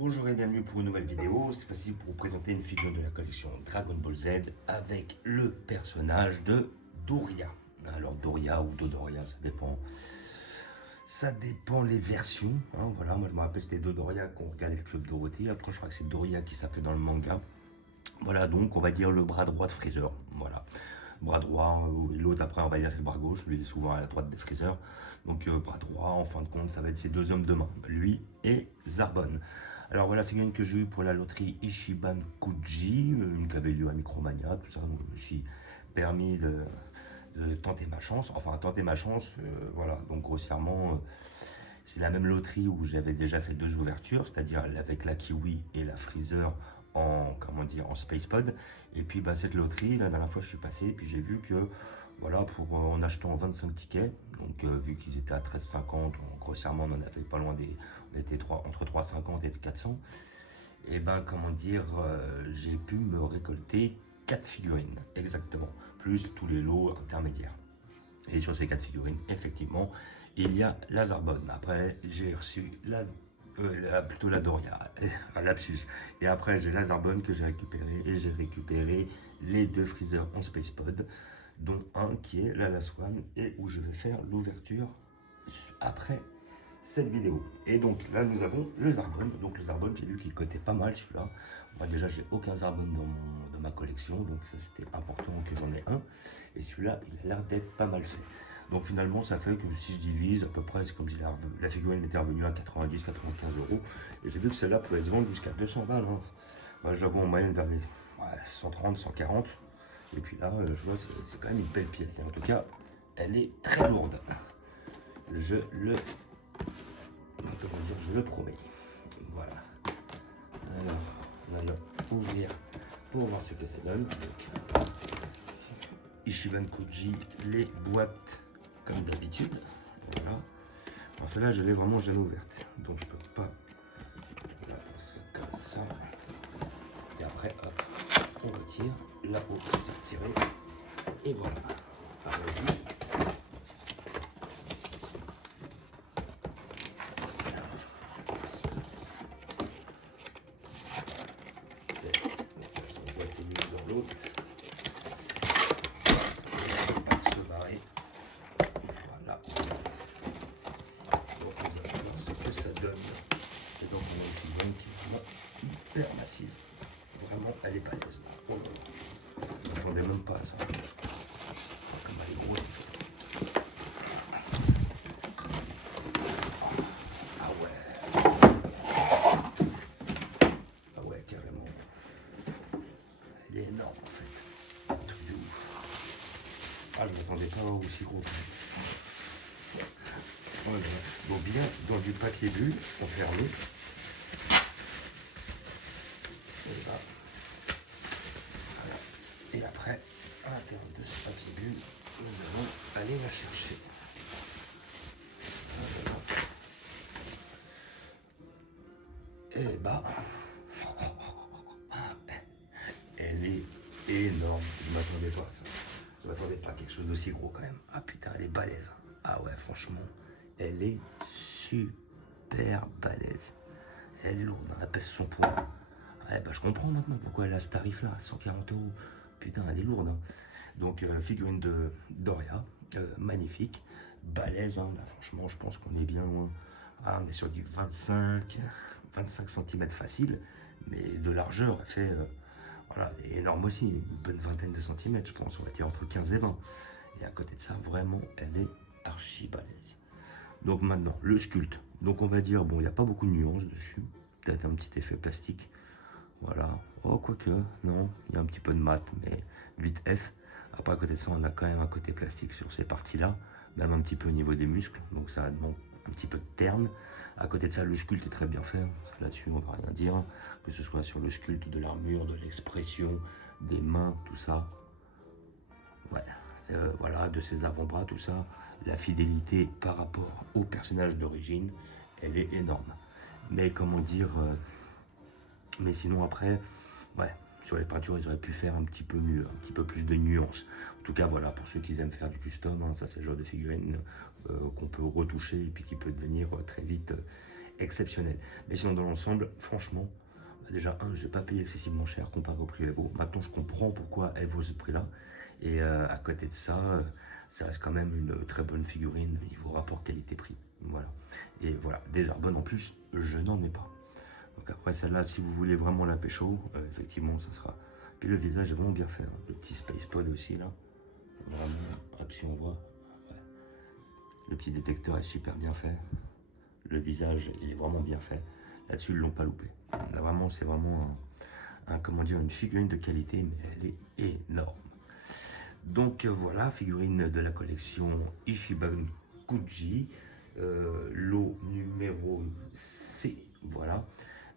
Bonjour et bienvenue pour une nouvelle vidéo, cette fois-ci pour vous présenter une figure de la collection Dragon Ball Z avec le personnage de Doria. Alors Doria ou Dodoria, ça dépend les versions. Voilà, moi je me rappelle c'était Dodoria qu'on regardait le Club Dorothée, après je crois que c'est Doria qui s'appelait dans le manga. Voilà, donc on va dire le bras droit de Freezer, voilà. Bras droit, l'autre après on va dire c'est le bras gauche, lui est souvent à la droite de Freezer. Donc bras droit, en fin de compte, ça va être ces deux hommes de main, lui et Zarbon. Alors voilà, figurine que j'ai eu pour la loterie Ichiban Kuji, qui avait lieu à Micromania, tout ça, donc je me suis permis de tenter ma chance, enfin tenter ma chance, voilà, donc grossièrement, c'est la même loterie où j'avais déjà fait deux ouvertures, c'est-à-dire avec la Kiwi et la Freezer en, comment dire, en Space Pod. Et puis bah, cette loterie, la dernière fois je suis passé, et puis j'ai vu que voilà, en achetant 25 tickets, donc vu qu'ils étaient à 13,50, grossièrement on en avait pas loin des, on était entre 3,50 et 400, et ben comment dire, j'ai pu me récolter 4 figurines, exactement, plus tous les lots intermédiaires. Et sur ces 4 figurines, effectivement, il y a la Zarbon. Après, j'ai reçu plutôt la Doria, lapsus. Et après, j'ai la Zarbon que j'ai récupéré. Et j'ai récupéré les deux Freezer en Space Pod, dont un qui est la Last One, et où je vais faire l'ouverture après cette vidéo. Et donc là, nous avons le Zarbon. Donc le Zarbon, j'ai vu qu'il cotait pas mal celui-là. Moi, déjà, j'ai aucun Zarbon dans ma collection, donc ça, c'était important que j'en ai un. Et celui-là, il a l'air d'être pas mal fait. Donc finalement, ça fait que si je divise, à peu près, c'est comme si la figurine était revenue à 90-95 euros. Et j'ai vu que celle-là pouvait se vendre jusqu'à 200 balles. Moi, je la vois en moyenne vers les 130, 140. Et puis là, je vois, c'est quand même une belle pièce. Et en tout cas, elle est très lourde. Je le promets. Voilà. Alors, on va ouvrir pour voir ce que ça donne. Donc, Ichiban Kuji, les boîtes comme d'habitude. Voilà. Alors celle-là, je l'ai vraiment jamais ouverte. Donc je peux pas. Voilà, c'est comme ça. Et après, hop, on retire. Là-haut, c'est retiré. Et voilà. Allons-y. L'autre. Ça ne pas se barrer. Voilà. Donc nous allons voir ce que ça donne. Et donc on a une figurine qui est vraiment hyper massive. Vraiment, elle est balèze. Oh là là. Je ne m'attendais même pas à ça. Comme elle est grosse. Ah ouais. Ah ouais, carrément. Elle est énorme en fait. Un truc de ouf. Ah, je ne m'attendais pas à aussi gros. Voilà. Donc bien dans du papier bulle, enfermé. Et là. Voilà. Et après, à l'intérieur de ce papier bulle, nous allons aller la chercher. Voilà. Et bah, elle est énorme. Je ne m'attendais pas à ça. Je ne m'attendais pas à quelque chose d'aussi gros quand même. Ah putain, elle est balèze. Ah ouais, franchement, elle est super balèze. Elle est lourde, elle pèse son poids. Ouais, bah, je comprends maintenant pourquoi elle a ce tarif-là, 140 euros. Putain, elle est lourde. Donc, figurine de Doria, magnifique, balèze. Là, franchement, je pense qu'on est bien loin. Ah, on est sur du 25 cm facile, mais de largeur, elle fait. Voilà, elle est énorme aussi, une bonne vingtaine de centimètres, je pense, on va dire entre 15 et 20. Et à côté de ça, vraiment, elle est archi balèze. Donc maintenant, le sculpte. Donc on va dire, bon, il n'y a pas beaucoup de nuances dessus. Peut-être un petit effet plastique. Voilà. Oh, quoique, non, il y a un petit peu de mat, mais vite F. Après, à côté de ça, on a quand même un côté plastique sur ces parties-là, même un petit peu au niveau des muscles. Donc ça demande un petit peu de terne. À côté de ça, le sculpte est très bien fait. Là-dessus, on va rien dire. Que ce soit sur le sculpte de l'armure, de l'expression, des mains, tout ça. Ouais. Voilà, de ses avant-bras, tout ça. La fidélité par rapport au personnage d'origine, elle est énorme. Mais comment dire, mais sinon après, ouais, sur les peintures, ils auraient pu faire un petit peu mieux, un petit peu plus de nuances. En tout cas, voilà, pour ceux qui aiment faire du custom, ça c'est le genre de figurine qu'on peut retoucher et puis qui peut devenir très vite exceptionnel. Mais sinon, dans l'ensemble, franchement, déjà, je n'ai pas payé excessivement cher comparé au prix qu'elle vaut. Maintenant, je comprends pourquoi elle vaut ce prix-là. Et à côté de ça, ça reste quand même une très bonne figurine niveau rapport qualité-prix. Voilà. Et voilà, des Arbonne en plus, je n'en ai pas. Donc après celle-là, si vous voulez vraiment la pécho, effectivement, ça sera. Puis le visage est vraiment bien fait. Hein. Le petit Space Pod aussi, là. Vraiment, hop, si on voit. Ouais. Le petit détecteur est super bien fait. Le visage, il est vraiment bien fait. Là-dessus, ils ne l'ont pas loupé. Là, vraiment, c'est vraiment comment dire, une figurine de qualité, mais elle est énorme. Donc voilà, figurine de la collection Ichiban Kuji, lot numéro C, voilà.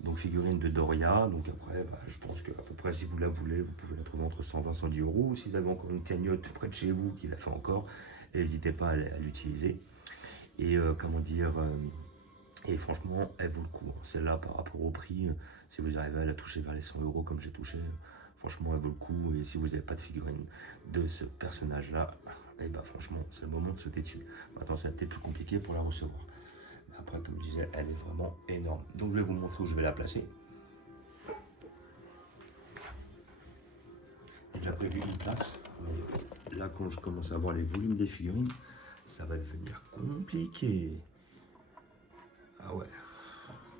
Donc figurine de Doria, donc après, je pense qu'à peu près si vous la voulez, vous pouvez la trouver entre 120 et 110 euros. Si vous avez encore une cagnotte près de chez vous qui la fait encore, n'hésitez pas à l'utiliser. Et comment dire, et franchement, elle vaut le coup. Celle-là, par rapport au prix, si vous arrivez à la toucher vers les 100 euros comme j'ai touché, franchement, elle vaut le coup. Et si vous n'avez pas de figurine de ce personnage-là, et franchement, c'est le moment de sauter dessus. Maintenant, c'est peut-être plus compliqué pour la recevoir. Après, comme je disais, elle est vraiment énorme. Donc, je vais vous montrer où je vais la placer. J'ai déjà prévu une place. Mais là, quand je commence à voir les volumes des figurines, ça va devenir compliqué. Ah ouais.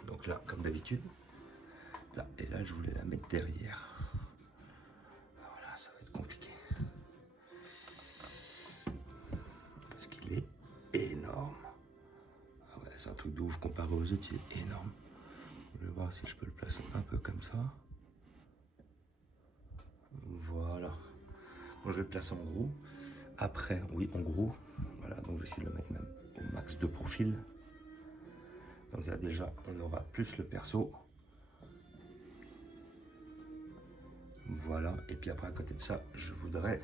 Donc là, comme d'habitude, là, et là, je voulais la mettre derrière. Voilà, ça va être compliqué. Parce qu'il est énorme. Ah ouais, c'est un truc de ouf comparé aux autres, il est énorme. Je vais voir si je peux le placer un peu comme ça. Voilà. Bon, je vais le placer en gros. Après, oui, en gros. Voilà, donc je vais essayer de le mettre même au max de profil. Comme ça, déjà, on aura plus le perso. Voilà, et puis après, à côté de ça, je voudrais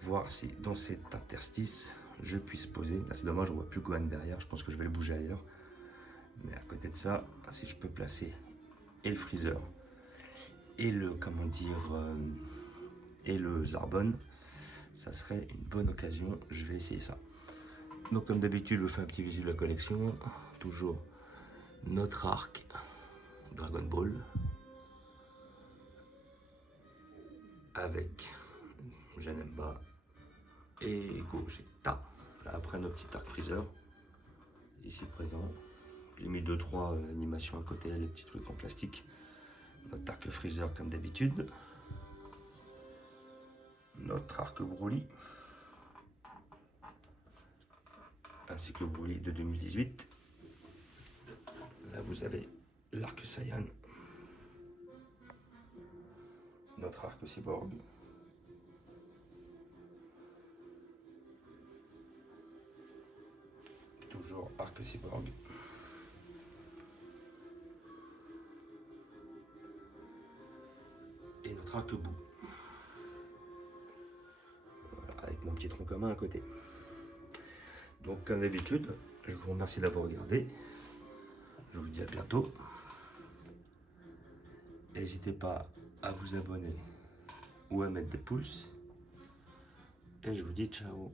voir si dans cet interstice, je puisse poser. Là, c'est dommage, on voit plus Gohan derrière. Je pense que je vais le bouger ailleurs. Mais à côté de ça, si je peux placer et le Freezer et le, comment dire, et le Zarbon, ça serait une bonne occasion. Je vais essayer ça. Donc, comme d'habitude, je fais un petit visuel de la collection. Toujours notre arc Dragon Ball avec Janemba et Gogeta. Là, après notre petit arc Freezer, ici présent. J'ai mis 2-3 animations à côté, les petits trucs en plastique. Notre arc Freezer comme d'habitude. Notre arc Broly. Ainsi que le Broly de 2018. Là vous avez l'arc Saiyan. Notre arc Cyborg. Toujours arc Cyborg. Et notre arc Boo. Voilà, avec mon petit tronc commun à côté. Donc comme d'habitude, je vous remercie d'avoir regardé. Je vous dis à bientôt. N'hésitez pas à vous abonner ou à mettre des pouces. Et je vous dis ciao.